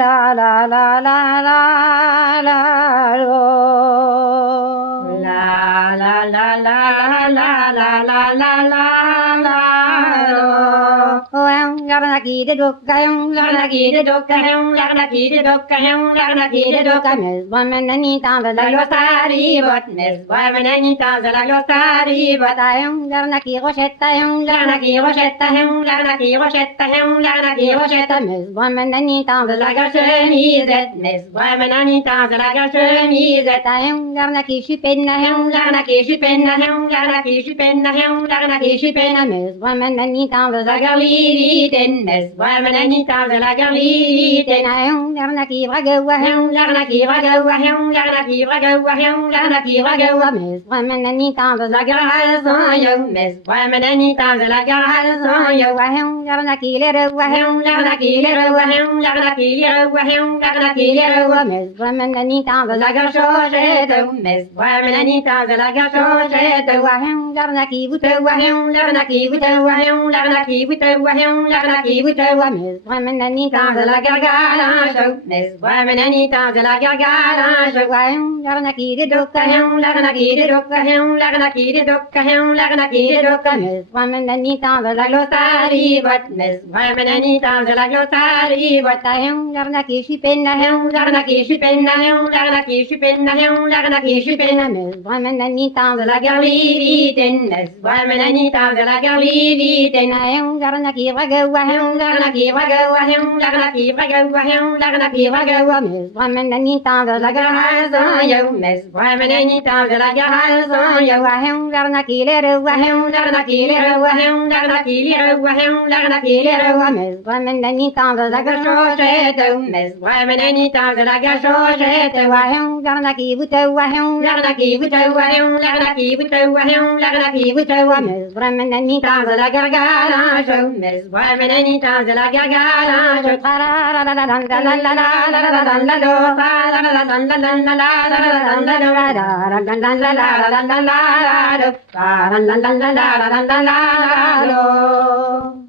la la la la la la lo. La la la la la la la la la la lo. Lagna ki de dukka hum, lagna ki de dukka hum, lagna ki de dukka hum, lagna ki de dukka mes women dans la glossari bot mes women dans la glossari bot hum, lagna ki rochetta hum, lagna ki rochetta hum, lagna ki rochetta hum, lagna ki rochetta mes women dans la chemisette mes women dans la chemisette hum, lagna ki chipenna hum, lagna ki chipenna hum, lagna ki chipenna hum, lagna ki chipenna mes women dans la garlite mes women dans la garlite lagna ki bragawa hum, lagna ki bragawa hum, lagna ki bragawa hum, lagna ki bragawa mes women dans la garalson yo mes women dans la garalson yo hum, lagna ki lerawa hum, lagna ki lerawa hum, lagna ki lerawa hum, lagna ki lerawa mes women dans la garchojette mes women dans la garchojette hum, lagna ki butawa hum, lagna ki butawa hum, lagna ki butawa hum, lagna ki butawa mes women dans la gargalange mes women dans la gargalange hum, lagna ki de dukka hum, lagna ki de dukka hum, lagna ki de dukka hum, lagna ki de dukka mes women dans la glossari bot mes women dans la glossari bot hum, lagna ki chipenna hum, lagna ki chipenna hum, lagna ki chipenna hum, lagna ki chipenna mes women dans la garlivite mes women dans la garlivite hum, lagna ki bragawa hum, lagna ki bragawa hum, lagna ki bragawa hum, lagna ki bragawa mes women dans la garalson yo mes women dans la garalson yo hum, lagna ki lerawa hum, lagna ki lerawa hum, lagna ki lerawa hum, lagna ki lerawa mes women dans la garchojette mes women dans la garchojette hum, lagna ki butawa hum, lagna ki butawa hum, lagna ki butawa hum, lagna ki butawa mes women dans la gargalange mes women dans la gargalange la la la